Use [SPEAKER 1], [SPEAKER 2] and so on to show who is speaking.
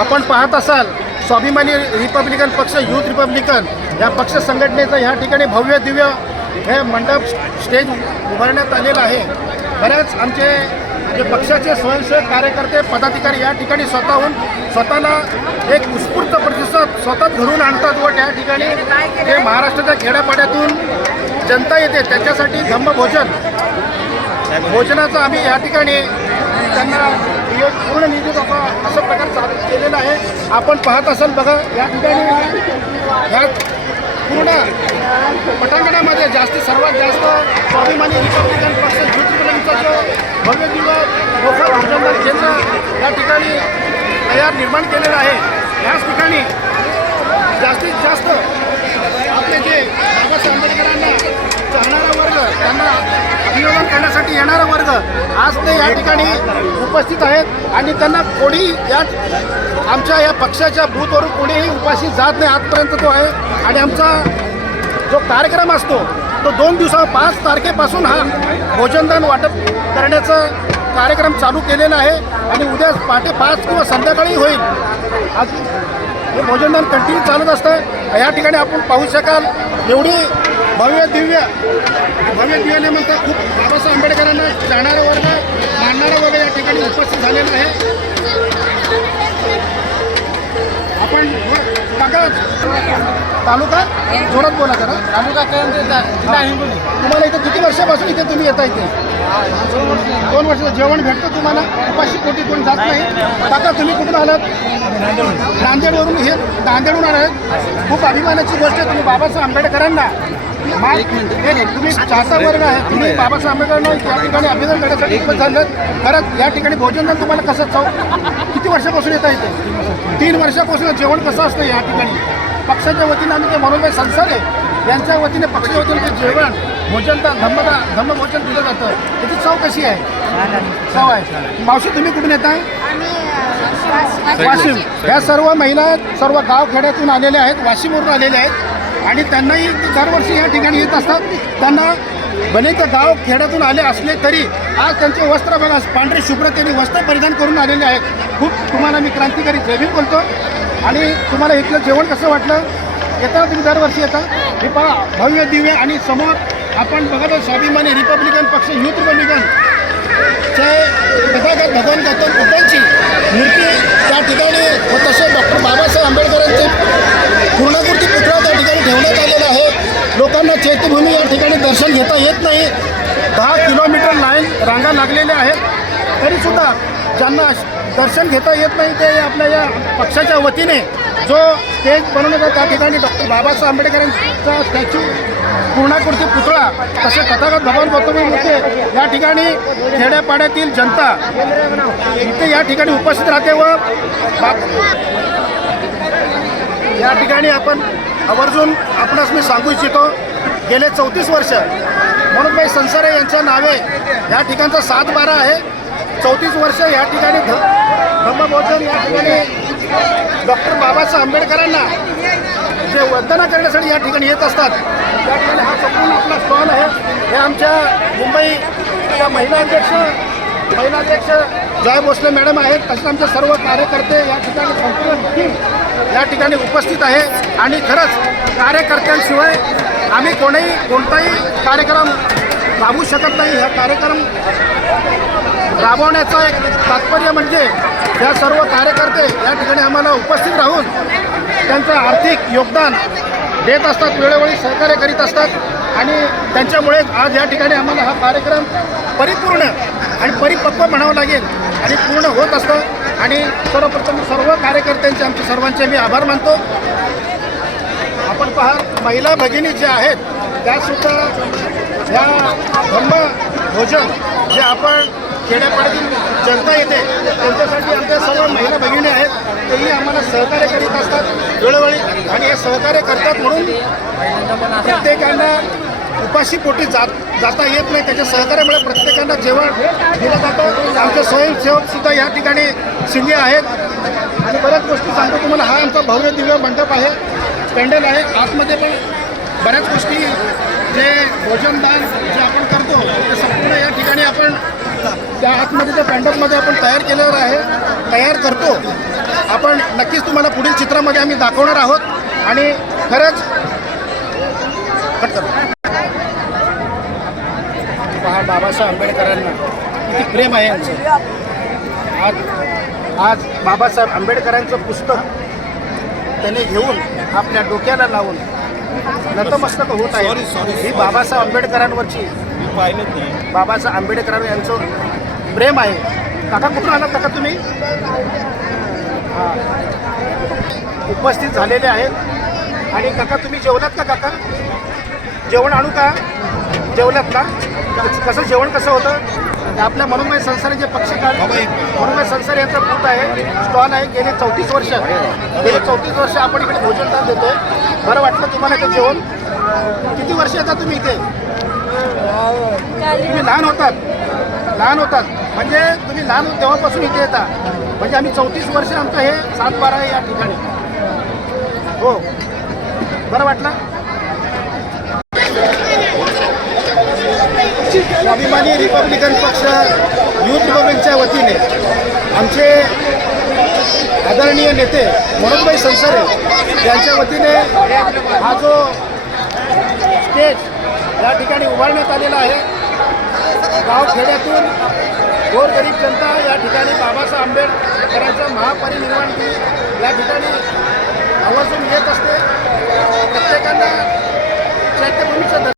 [SPEAKER 1] आपण पाहत असाल स्वाभिमानी रिपब्लिकन पक्ष युथ रिपब्लिकन या पक्ष संघटनेचं ह्या ठिकाणी भव्य दिव्य हे मंडप स्टेज उभारण्यात आलेलं आहे. बऱ्याच आमचे जे पक्षाचे स्वयंसेवक कार्यकर्ते पदाधिकारी या ठिकाणी स्वतःहून स्वतःला एक उत्स्फूर्त प्रतिसाद स्वतः घडून आणतात व त्या ठिकाणी जे महाराष्ट्राच्या खेड्यापाड्यातून जनता येते. त्याच्यासाठी धम्मभोजन. भोजनाचं आम्ही या ठिकाणी त्यांना नियोज पूर्ण निधी बाबा असं प्रकार चालू केलेला आहे. आपण पाहत असाल बघा या ठिकाणी ह्या पूर्ण पटांगणामध्ये जास्तीत सर्वात जास्त स्वाभिमानी रिपब्लिकन पक्ष युथ जो भव्य या ठिकाणी तयार निर्माण केलेलं आहे. याच ठिकाणी जास्तीत जास्त आपले जे बाबासाहेब आंबेडकरांना चालणारा वर्ग त्यांना अभिवादन करण्यासाठी येणारा वर्ग आज ते या ठिकाणी उपस्थित आहेत आणि त्यांना कोणी या आमच्या या पक्षाच्या बूथवरून कोणीही उपाशी जात नाही आजपर्यंत तो आहे. आणि आमचा जो कार्यक्रम असतो तो दोन दिवसा पाच तारखेपासून हा भोजनदान वाटप करण्याचं कार्यक्रम चालू केलेला आहे आणि उद्या पहाटे पाच किंवा संध्याकाळी होईल. आज हे भोजनदान कंटिन्यू चालत असतं. या ठिकाणी आपण पाहू शकाल एवढी भव्य दिव्य भव्य दिव्याने म्हणतात खूप बाबासाहेब आंबेडकरांना जाणारा वर्ग मानणारा वर्ग या ठिकाणी उपस्थित झालेला आहे. आपण काका तालुका जोरात बोला जरा.
[SPEAKER 2] तालुका
[SPEAKER 1] तुम्हाला इथं किती वर्षापासून इथे तुम्ही येता इथे? दोन वर्षाचं जेवण भेटतं तुम्हाला. उपाशी पोटी कोणी जात नाही. काका तुम्ही कुठून आलात? नांदेडवरून. हे नांदेडहून आलात खूप अभिमानाची गोष्ट आहे. तुम्ही बाबासाहेब आंबेडकरांना तुम्ही चाहता वर्ग आहे. तुम्ही बाबासाहेब आंबेडकरांना या ठिकाणी अभिनंदन करण्यासाठी उपस्थित झालं. खरंच या ठिकाणी भोजनदान तुम्हाला कसं चव किती वर्षापासून येता इथे? तीन वर्षापासून जेवण कसं असतं या ठिकाणी? पक्षाच्या वतीनं आम्ही ते मनोभाई संसारे यांच्या वतीने पक्षाच्या वतीने ते जेवण भोजनदान धम्मदा धम्मभोजन दिलं जातं. त्याची चव कशी आहे? चव आहे. मावशी तुम्ही कुठून येता वाशिम. ह्या सर्व महिला सर्व गावखेड्यातून आलेल्या आहेत वाशिमवरून आलेल्या आहेत. आणि त्यांनाही ते दरवर्षी या ठिकाणी येत असतात. त्यांना भले तर गाव खेड्यातून आले असले तरी आज त्यांचे वस्त्र बघा पांढरे शुभ्र त्यांनी वस्त्र परिधान करून आलेले आहेत. खूप तुम्हाला मी क्रांतिकारी जयभीम बोलतो. आणि तुम्हाला इथलं जेवण कसं वाटलं? येता तुम्ही दरवर्षी येता. हे पहा भव्य दिव्य आणि समोर आपण बघत आहोत स्वाभिमानी रिपब्लिकन पक्ष युथ रिपब्लिकन तथागत भगवान गौतम बुद्धांची मूर्ती त्या ठिकाणी व तसे डॉक्टर बाबासाहेब आंबेडकरांचे पूर्णाकृती पुतळा त्या ठिकाणी ठेवण्यात आलेला आहे. लोकांना चैत्यभूमी या ठिकाणी दर्शन घेता येत नाही. दहा किलोमीटर लाईन रांगा लागलेल्या आहेत. तरीसुद्धा ज्यांना दर्शन घेता येत नाही ते आपल्या या पक्षाच्या वतीने जो स्टेज बनवण्याचा त्या ठिकाणी डॉक्टर बाबासाहेब आंबेडकरांचा स्टॅच्यू पूर्णाकृती पुतळा तसे तथागत भगवान गौतमी मूर्ती या ठिकाणी खेड्यापाड्यातील जनता इथे या ठिकाणी उपस्थित राहते व बा- या ठिकाणी आपण आवर्जून आपणास मी सांगू इच्छितो गेले चौतीस वर्ष म्हणून संसारे यांच्या नावे या ठिकाणचा सात बारा आहे. चौतीस वर्ष या ठिकाणी ध या ठिकाणी डॉक्टर बाबासाहेब आंबेडकरांना जे वंदना करण्यासाठी या ठिकाणी येत असतात त्या ठिकाणी हा संपूर्ण आपला स्टॉल आहे. हे आमच्या मुंबई या महिला अध्यक्ष महिला अध्यक्ष जय भोसले मॅडम आहेत. तसेच आमचे सर्व कार्यकर्ते या ठिकाणी संपूर्ण टीम या ठिकाणी उपस्थित आहे. आणि खरंच कार्यकर्त्यांशिवाय आम्ही कोणीही कोणताही कार्यक्रम राबवू शकत नाही. हा कार्यक्रम राबवण्याचं एक तात्पर्य म्हणजे या सर्व कार्यकर्ते या ठिकाणी आम्हाला उपस्थित राहून त्यांचं आर्थिक योगदान देत असतात वेळोवेळी सहकार्य करीत असतात आणि त्यांच्यामुळे आज या ठिकाणी आम्हाला हा कार्यक्रम परिपूर्ण आणि परिपक्व म्हणावं लागेल आणि पूर्ण होत असतं. आणि सर्वप्रथम सर्व कार्यकर्त्यांचे आमचे सर्वांचे मी आभार मानतो. आपण पहा महिला भगिनी ज्या आहेत त्यासुद्धा ह्या धम्म भोजन जे आपण खेड्यापाड्यातील जनता येते त्यांच्यासाठी आमच्या सर्व महिला भगिनी आहेत सहकार्य करीत असतात वेळोवेळी आणि हे सहकार्य करतात म्हणून प्रत्येकांना उपाशी पोटी जात जाता येत नाही. त्याच्या सहकार्यामुळे प्रत्येकांना जेवण दिलं जातं. आमचे स्वयंसेवकसुद्धा या ठिकाणी सिंगे आहेत. आणि बऱ्याच गोष्टी सांगतो तुम्हाला. हा आमचा भव्य दिव्य मंडप आहे. पेंडल आहे. आतमध्ये पण बऱ्याच गोष्टी जे भोजनदान जे आपण करतो ते संपूर्ण या ठिकाणी आपण त्या आतमध्ये त्या पॅन्डलमध्ये आपण तयार केलेलं आहे. तयार करतो. आपण नक्कीच तुम्हाला पुढील चित्रामध्ये आम्ही दाखवणार आहोत. आणि खरंच पहा बाबासाहेब आंबेडकरांना किती प्रेम आहे यांचं. आज आज बाबासाहेब आंबेडकरांचं पुस्तक त्याने घेऊन आपल्या डोक्याला लावून नतमस्तक होत आहे. ही बाबासाहेब आंबेडकरांवरची बाबासाहेब आंबेडकर यांचं प्रेम आहे. काका कुठून आलात काका तुम्ही. उपस्थित झालेले आहेत. आणि काका तुम्ही जेवलात का काका? जेवण आणू का? जेवलात का? कसं जेवण कसं होतं? आपल्या मनोमय संसार जे पक्षकार म्हणून संसार यांचा बूथ आहे. स्टॉल आहे. गेले चौतीस वर्ष. गेले चौतीस वर्ष आपण इकडे भोजनदान देतोय. बरं वाटलं तुम्हाला इथे जेवण? किती वर्ष येतात तुम्ही इथे? तुम्ही लहान होतात. लहान होतात. म्हणजे तुम्ही लहान तेव्हापासून इथे येता. म्हणजे आम्ही चौतीस वर्ष आमचं हे सातबारा आहे या ठिकाणी. हो. बरं वाटलं? स्वाभिमानी रिपब्लिकन पक्ष युथ रिपब्लिकच्या वतीने आमचे आदरणीय नेते मनोजभाई संसारे यांच्या वतीने हा जो स्टेज या ठिकाणी उभारण्यात आलेला आहे. गावखेड्यातून गोरगरीब जनता या ठिकाणी बाबासाहेब आंबेडकरांचं महापरिनिर्वाण दिन या ठिकाणी आवर्जून येत असते. प्रत्येकांना चैत्यभूमीचं